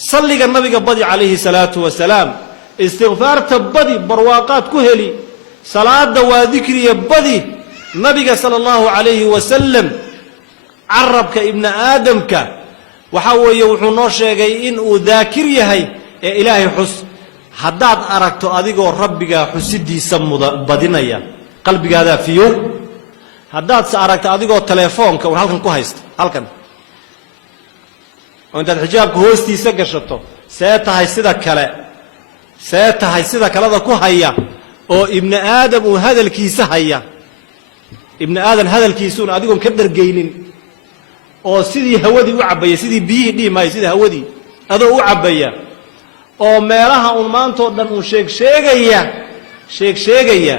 صلي النبي بدي عليه الصلاة والسلام استغفار تبدي برواقات كهلي صلاة وذكري بدي نبي صلى الله عليه وسلم عربك ابن آدمك وحاول يوحنا شيء إن أذاكر يهي إلهي حس حداد أركت أديكو ربك حسدي سمود بدينيا قلبك هذا في يوم حداد سأركت أديكو تليفونك وهلكن كويست هلكن وأنت الحجابك هوستي سجشته سيتهاي سيدا كلا سيتهاي سيدا كلا ذا كوهيا أو ابن آدم وهذا الكيس هيا ابن آدم هذا الكيسون أديكم كدر جينين أو سيدي هودي وعبية سيدي بيه دي ما سيدي هودي هذا وعبية أو مالها أمان تودن وشيك شيكية شيك شيكية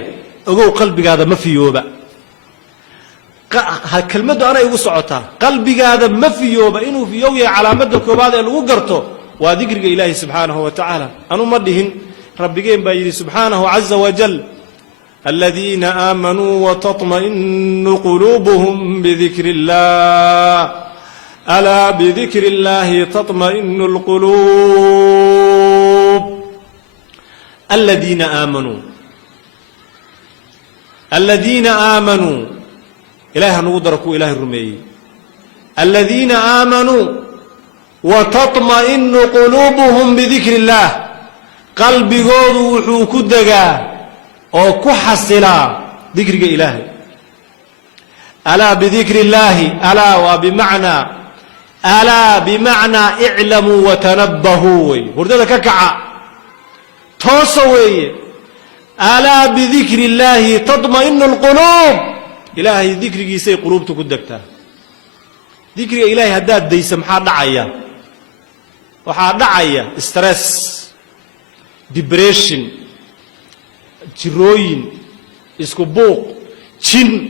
أقول قلبي هذا ما فيه بقى هالكلمة أنا يقول صعتها قلبي هذا ما فيه بقى إنه في يوم على مدك وبعد الوقرته وذكر إلهي سبحانه وتعالى أنا مدهن ربي جيم بيدي سبحانه عز وجل الذين آمنوا وتطمئن قلوبهم بذكر الله ألا بذكر الله تطمئن القلوب الذين آمنوا إله نودركوا إله الرمي الذين آمنوا وتطمئن قلوبهم بذكر الله قلبي قود وحوك الدقاء أو كحصلا ذكر إلهي ألا بذكر الله ألا وبمعنى ألا بمعنى اعلموا وتنبهوا وردنا ككعة توصوي ألا بذكر الله تطمئن القلوب إلهي ذكر يسي قلوبتك الدكتا ذكر إلهي هداد دي سمحا دعايا وحا دعايا ستريس ديبريشن جروين اسكبوق جن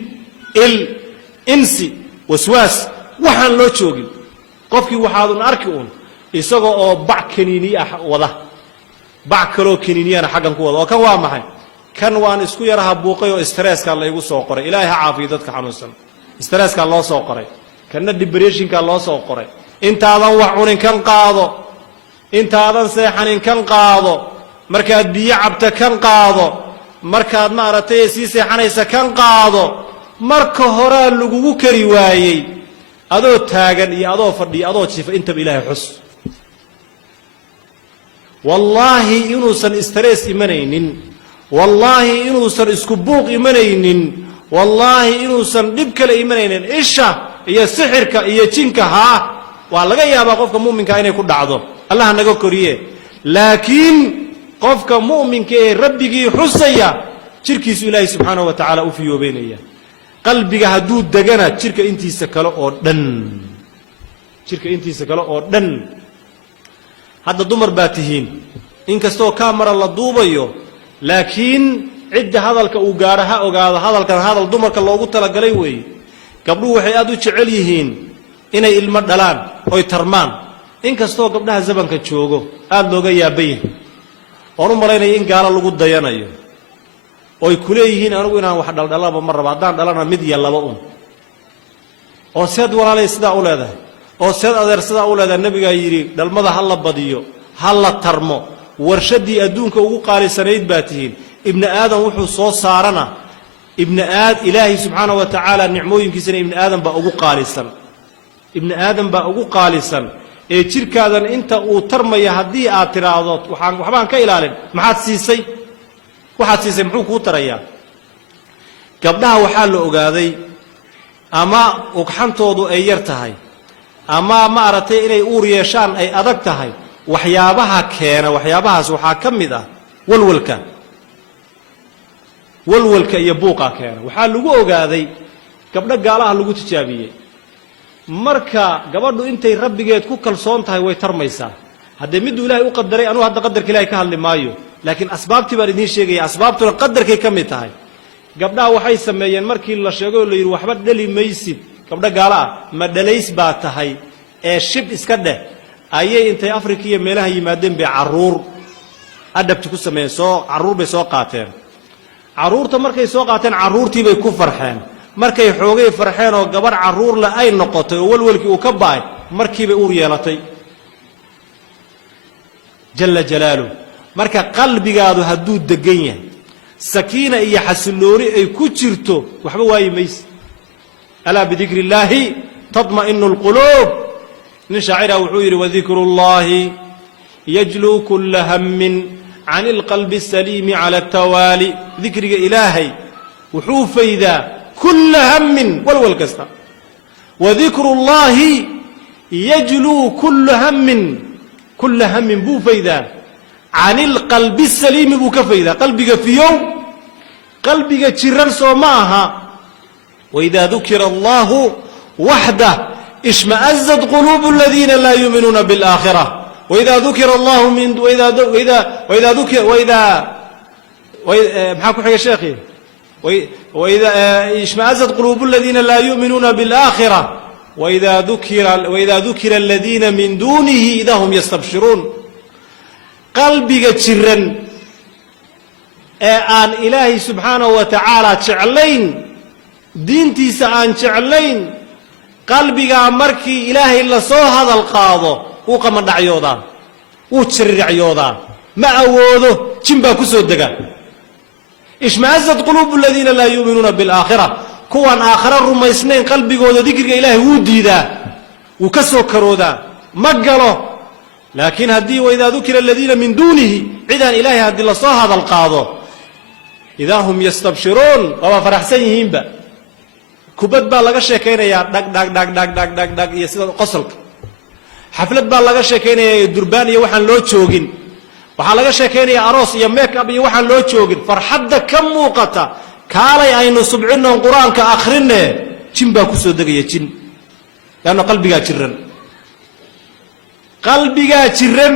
انسي وسواس وحان لو جوجين قفكي waxaadun arki uun isaga oo bac kaniini ah wada bac kalo kaniiniyana xagan ku wada oo kan waa maxay kan waan isku yaraha buuqay oo stresska la igu soo qoray ilaahay caafiyo dadka xanuunsan stresska loo soo qoray kana depressionka loo soo qoray intaadan wax cunin kan qaado intaadan seexanin kan qaado markaad biyo cabta kan qaado markaad maaragtay sii seexanaysa kan qaado marka hore lagugu kari waayay adoo taagan iyo adoo fadhiyo adoo jifa inta ilaahay xus wallahi inuusan stress imanaynin wallahi inuusan isku buuq imanaynin wallahi inuusan dhib kale imanaynin isha iyo sixirka iyo jinka waa laga yaabaa qofka muuminka inay ku dhacdo allah naga koriye laakiin qofka muuminka ee rabbigii xusaya jirkiisu ilaahay subxaanahu wa ta'ala u fiyoobeynaya qalbiga haduu dagana jirka intiisa kale oo dhan hadda dumar baa tihiin inkastoo kaamara la duubayo laakiin cidda hadalka uu gaaraha ogaado hadalkan hadal dumarka loogu talagalay weeye gabdhuhu waxay aad u jecel yihiin inay ilmo dhalaan oy tarmaan inkastoo gabdhaha zamanka joogo aad looga yaabay oo u maleynay in gaala lagu dayanayo oy kuleeyihiin anigu inaan wax dhaldhalaba ma raba haddaan dhalana mid iyo laba oo seed walaalay sidaa u leedahay oo seed adeer sidaa u leedahay nabigaa yidhi dhalmada ha la badiyo ha la tarmo warshadii adduunka ugu qaalisanayd baa tihiin ibni aadam wuxuu soo saarana ilaahay subxaanahu wa tacaala nicmooyinkiisana ibni aadam baa ugu qaalisan ee jirkaadan inta uu tarmaya haddii aad tiraahdo waxbaan ka ilaalin maxaad siisay muxuu kuu tarayaa gabdhaha waxaa la ogaaday ama ugxantoodu ay yar tahay ama maaragtay inay uur yeeshaan ay adag tahay waxyaabaha keena waxyaabahaas waxaa ka mid ah walwalka iyo buuqa keena waxaa lagu ogaaday gabdho gaalaha lagu tijaabiyey marka gabadhu intay rabbigeed ku kalsoon tahay way tarmaysaa haddee miduu ilaahay u qadaray anugu hadda qadarka ilaahay ka hadli maayo laakiin asbaabtii baan idiin sheegaya asbaabtuna qadarkay ka mid tahay gabdhaha waxay sameeyeen markii la sheegay oo la yidhi waxba dhali maysid gabdho gaala ah ma dhalays baa tahay ee shib iska dheh ayay intay afrika iyo meelaha yimaadeen bay carruur adabti ku sameeyeen carruur bay soo qaateen carruurta markay soo qaateen carruurtii bay ku farxeen markay xoogay farxeen oo gabar carruur la ay noqotay oo walwalkii uu ka baay markii bay uur yeelatay jalla jalaaluh marka qalbigaadu hadduu degan yahay sakiina iyo xasillooni ay ku jirto waxba waayi mayse alaa bidikri illaahi tadma'inu alquluub nin shaacira wuxuu yidhi wadikru llaahi yajluu kulla hammin can ilqalbi asaliimi cala atawaali dikriga ilaahay wuxuu faydaa kulla hammin walwal kasta wadikru llaahi yajluu kulla hammin buu faydaa can ilqalbi asaliimi buu ka faydaa qalbiga fiyow qalbiga jiran soo ma aha waidaa dukira allahu waxdah ishma'azat quluubu aladiina laa yuuminuuna biاlaakhira waidaa dukira allahu maxaa ku xiga sheekhi ishma'azat quluubu aladiina laa yuuminuuna biاlaakhira waidaa dukira aladiina min duunihi idaa hum yastabshiruun qalbiga jiran ee aan ilaahay subxaanahu wa tacaala jeclayn diintiisa aan jeclayn qalbigaa markii ilaahay la soo hadal qaado wuu qamadhacyoodaa wuu jiriracyoodaa ma awoodo jin baa ku soo dega ishma'azat quluubu aladiina laa yuuminuuna biاlaakhira kuwaan aakhare rumaysnayn qalbigooda dikriga ilaahay wuu diidaa wuu ka soo karoodaa ma galo laakiin haddii waidaa dukira aladiina min duunihi cidaan ilaahay haddii la soo hadal qaado idaa hum yastabshiruun waaba faraxsan yihiinba kubad baa laga sheekaynayaa dhag iyo sida qosolka xaflad baa laga sheekaynayaa durbaan iyo waxaan loo joogin waxaa laga sheekaynayaa aroos iyo make up iyo waxaan loo joogin farxadda ka muuqata kaalay aynu subcinnoon qur-aanka akhrinne jin baa ku soo degaya jin leanna qalbigaa jiran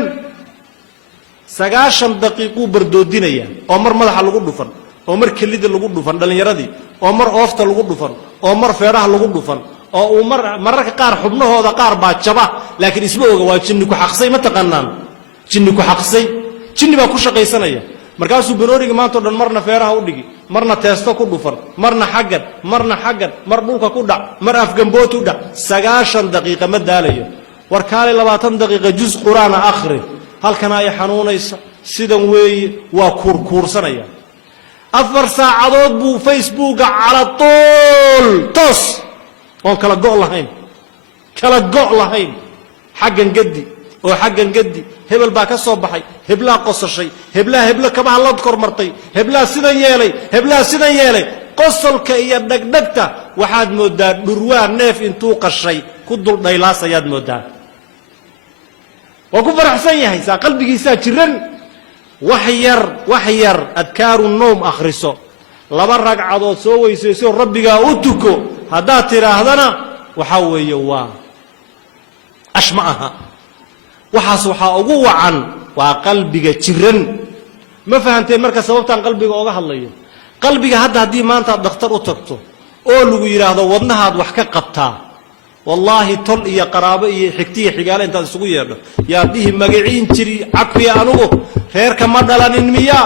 90 daqiiquu bardoodinaya oo mar madaxa lagu dhufan oo mar kelida lagu dhufan dhalinyaradii oo mar oofta lagu dhufan oo mar feeraha lagu dhufan oo uu mararka qaar xubnahooda qaar baa jaba laakiin isma oga waa jinni ku xaqsay ma taqaanaan jinni ku xaqsay jinni baa ku shaqaysanaya markaasuu banooriga maanta dhan marna feeraha u dhigi marna teesto ku dhufan marna xaggan mar dhulka ku dhac mar afgamboot u dhac 90 daqiiqa ma daalayo war kaale 20 daqiiqa juz quraana akhri halkana ay xanuunaysa sidan weeye waa kuurkuursanaya 4 saacadood buu facebooka cala tool toos oon kala go' lahayn xaggan gadi hebel baa ka soo baxay heblaa qosashay hebla kabaha la kormartay heblaa sidan yeelay qosolka iyo dhagdhagta waxaad moodaa dhurwaa neef intuu qashay ku dul dhaylaas ayaad moodaa waa ku faraxsan yahay saa qalbigiisaa jiran wax yar adkaaru noom akhriso 2 ragcadood soo weysayso rabbigaa u tuko haddaad tidhaahdana waxaa weeye waa ashma aha waxaas waxaa ugu wacan waa qalbiga jiran ma fahanteen marka sababtaan qalbiga ooga hadlayo qalbiga hadda haddii maanta aad dhakhtar u tagto oo lagu yidhaahdo wadnahaad wax ka qabtaa wallaahi tol iyo qaraabo iyo xigtiya xigaale intaad isugu yeedho yaa dhihi magaciin jiri cakuya anugu reerka ma dhalanin miyaa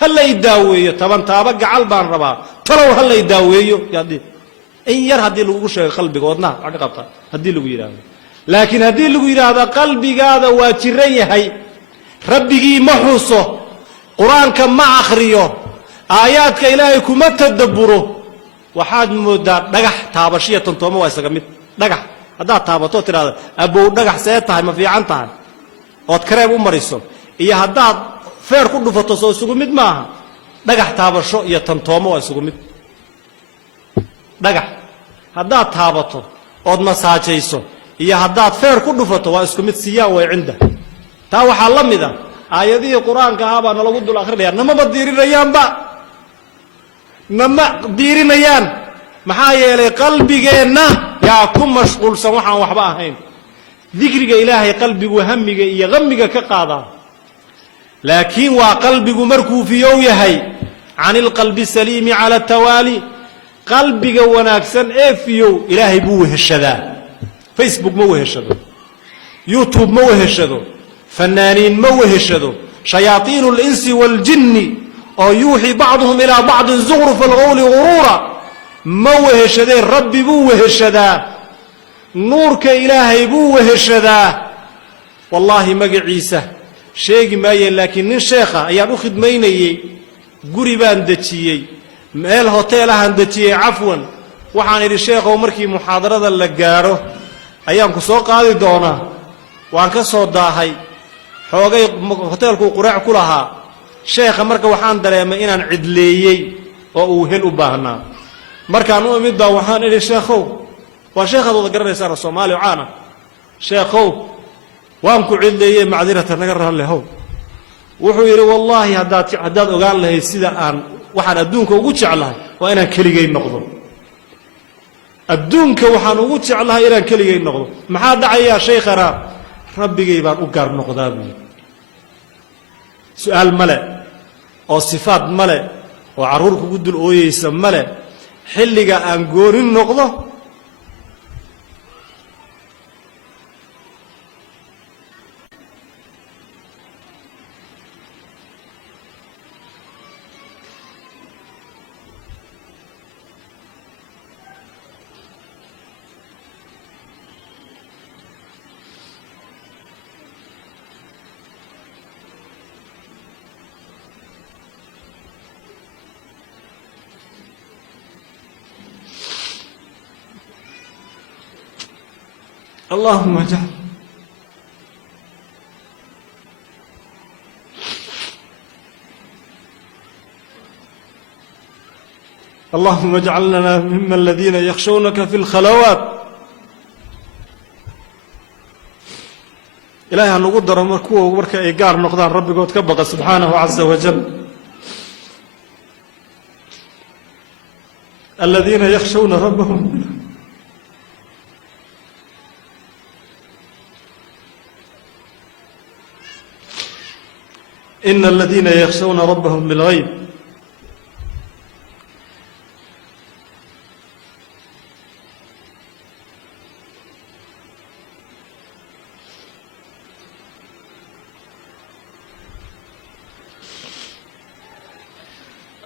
hallay daaweeyo tabantaaba gacal baan rabaa talow hallay daaweeyo yaa dhihi in yar haddii lagugu sheego qalbiga wadnaha wax ka qabtaa haddii lagu yidhaahdo laakiin haddii lagu yidhaahdo qalbigaada waa jiran yahay rabbigii ma xuso qur-aanka ma akhriyo aayaadka ilaahay kuma tadabburo waxaad moodaa dhagax taabashiya tantooma waa isaga mid dhagax haddaad taabato tidhahdo abow dhagax see tahay ma fiican tahay ood kareeb u mariso iyo haddaad feer ku dhufato soo isugu mid maaha dhagax taabasho iyo tantooma waa isugu mid dhagax haddaad taabato ood masaajayso iyo haddaad feer ku dhufato waa isku mid siyaan way cinda taa waxaa la mid ah aayadihii qur-aanka ahaa baa nalagu dul akhrinayaa nama diirinayaan maxaa yeelay qalbigeenna yaa ku mashquulsan waxaan waxba ahayn dikriga ilaahay qalbigu hamiga iyo hamiga ka qaadaa laakiin waa qalbigu markuu fiyow yahay can ilqalbi saliimi cala tawaali qalbiga wanaagsan ee fiyow ilaahay buu weheshadaa facebook ma weheshado youtube ma weheshado fanaaniin ma weheshado shayaaiinu اlinsi waاljinni oo yuuxii bacduhum ilaa bacdin zukhrufa alqowli guruura ma weheshadee rabbi buu weheshadaa nuurka ilaahay buu weheshadaa wallaahi magaciisa sheegi maayeen laakiin nin sheekha ayaan u khidmaynayey guri baan dejiyey meel hoteelahaan dejiyey cafwan waxaan idhi sheekhow markii muxaadarada la gaadho ayaan ku soo qaadi doonaa waan ka soo daahay xoogay hoteelkuu quraac ku lahaa sheekha marka waxaan dareemay inaan cidleeyey oo uu hel u baahnaa markaan u imid baa waxaan idhi sheekhow waa sheekhaad wada garanaysaana soomaali caana sheekhow waan ku cidleeyey macdirata naga raallehow wuxuu yidhi wallaahi haddaad ogaan lahayd sida aan waxaan adduunka ugu jeclahay waa inaan keligay noqdo adduunka waxaan ugu jeclahay inaan keligay noqdo maxaa dhacayaa shaykhana rabbigay baan u gaar noqdaa buuli su'aal male oo sifaad male oo carruur kugu dul ooyeysa male xilliga aan goonin noqdo اللهم اجعل اللهم اجعلنا ممن الذين يخشونك في الخلوات إلهي هنقدر مركوه ومركا إيقار نقدان ربي قد كبق سبحانه عز وجل الذين يخشون ربهم إن الذين يخشون ربهم بالغيب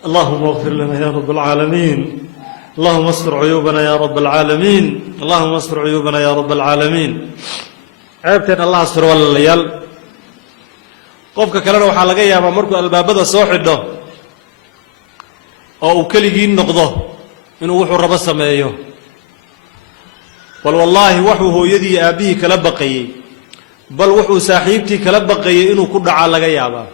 اللهم اغفر لنا يا رب العالمين اللهم استر عيوبنا يا رب العالمين اللهم استر عيوبنا يا رب العالمين عيبتنا الله استر ولا ليال qofka kalena waxaa laga yaabaa markuu albaabada soo xidho oo uu keligii noqdo inuu wuxuu rabo sameeyo bal wallaahi wuxuu hooyadii iyo aabbihii kala baqayey bal wuxuu saaxiibtii kala baqayey inuu ku dhacaa laga yaabaa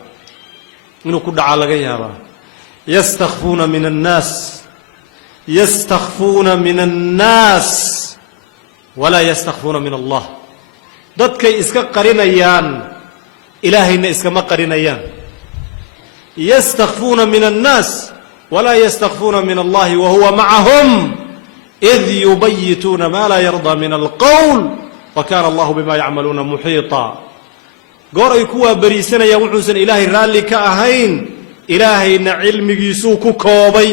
yastakfuuna min annaas walaa yastakfuuna min allah dadkay iska qarinayaan ilaahayna iskama qarinayaan yastakfuuna min annaas walaa yastakfuuna min allahi wahuwa macahum id yubayituuna maa laa yardaa min alqowl wa kaana allahu bima yacmaluuna muxiiطa goor ay kuwaa bariisanayaan wuxuusan ilaahay raalli ka ahayn ilaahayna cilmigiisuu ku koobay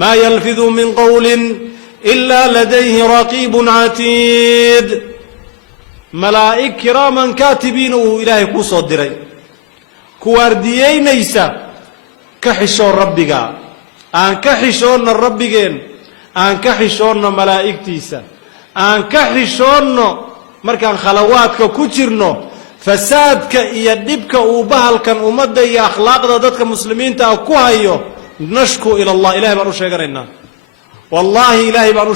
maa yalfidu min qowlin ilaa ladayhi raqiibun catiid malaa'ig kiraaman kaatibiina uu ilaahay kuu soo diray kuwaardiyeynaysa ka xishoon rabbiga aan ka xishoonno rabbigeen aan ka xishoonno malaa'igtiisa aan ka xishoonno markaan khalawaadka ku jirno fasaadka iyo dhibka uu bahalkan ummadda iyo akhlaaqda dadka muslimiinta ah ku hayo nashku ila allah ilahay baan u sheeganaynaa wallaahi ilaahay baan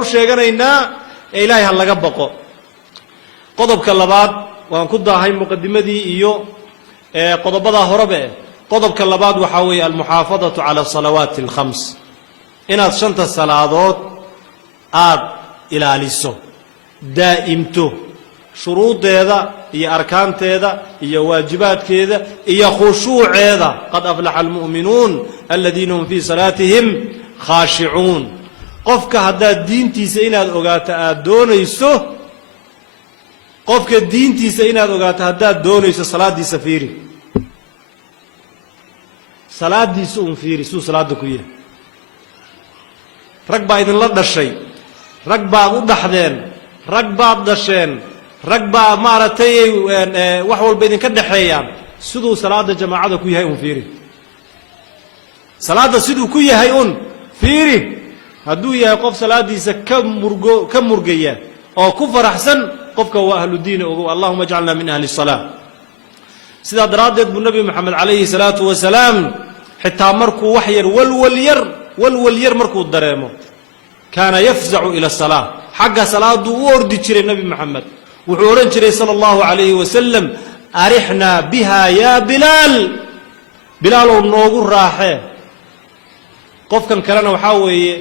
u sheeganaynaa ee ilaahay ha laga baqo qodobka labaad waan ku daahay muqadimadii iyo qodobadaa horebe qodobka labaad waxaa weeye almuxaafadatu cala salawaati alkhams inaad shanta salaadood aad ilaaliso daa'imto shuruudeeda iyo arkaanteeda iyo waajibaadkeeda iyo khushuuceeda qad aflaxa almu'minuun aladiina hum fii salaatihim khaashicuun qofka haddaad diintiisa inaad ogaato aad doonayso qofka diintiisa inaad ogaato haddaad doonayso salaaddiisa fiiri salaaddiisa uun fiiri siduu salaadda ku yahay rag baa idinla dhashay rag baad u dhaxdeen rag baad dhasheen rag baa maaragtay wax walba idinka dhexeeyaan siduu salaadda jamaacada ku yahay uun fiiri salaadda siduu ku yahay un fiiri hadduu yahay qof salaadiisa ka murgaya oo ku faraxsan qofka waa ahlu diin ogow allahuma ajcalna min ahli الsalaa sidaa daraaddeed buu nebi moxamed calayhi salaatu wasalaam xitaa markuu wax yar walwal yar markuu dareemo kaana yafzacu ila الsalaa xagga salaaduu u ordi jiray nebi moxamed wuxuu odhan jiray sala allahu calayhi wasalam arixnaa biha yaa bilaalow noogu raaxee qofkan kalena waxaa weeye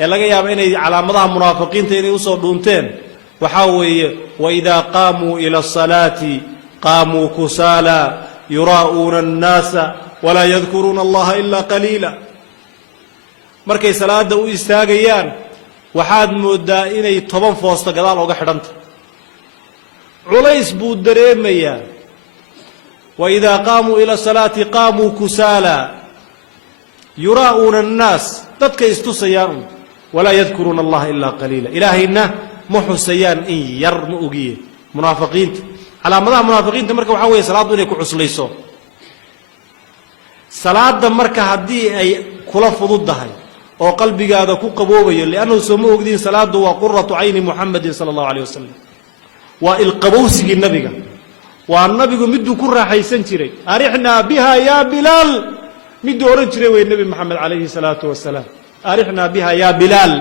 ee laga yaaba inay calaamadaha munaafiqiinta inay usoo dhuunteen waxaa weeye waidaa qaamuu ila asalaati qaamuu kusaala yuraa'uuna annaasa walaa yadkuruuna allaha ilaa qaliila markay salaadda u istaagayaan waxaad mooddaa inay 10 foosto gadaal oga xidhanta culays buu dareemayaa waidaa qaamuu ila asalaati qaamuu kusaala yuraa'uuna annaas dadka istusayaan walaa yadkuruuna allaha ilaa qaliila ilaahayna ma xusayaan in yar ma ogiye munaafiqiinta calaamadaha munaafiqiinta marka waxaa weeye salaaddu inay ku cuslayso salaadda marka haddii ay kula fududdahay oo qalbigaada ku qaboobayo liannahu soo ma ogdiin salaaddu waa quratu cayni muxamadin sala allahu alayh wasalam waa ilqabowsigii nabiga waa nabigu miduu ku raaxaysan jiray arixnaa biha yaa bilaal miduu odhan jiray wey nebi moxamed calayhi salaatu wasalaam arixnaa biha yaa bilaal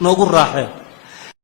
noogu raaxee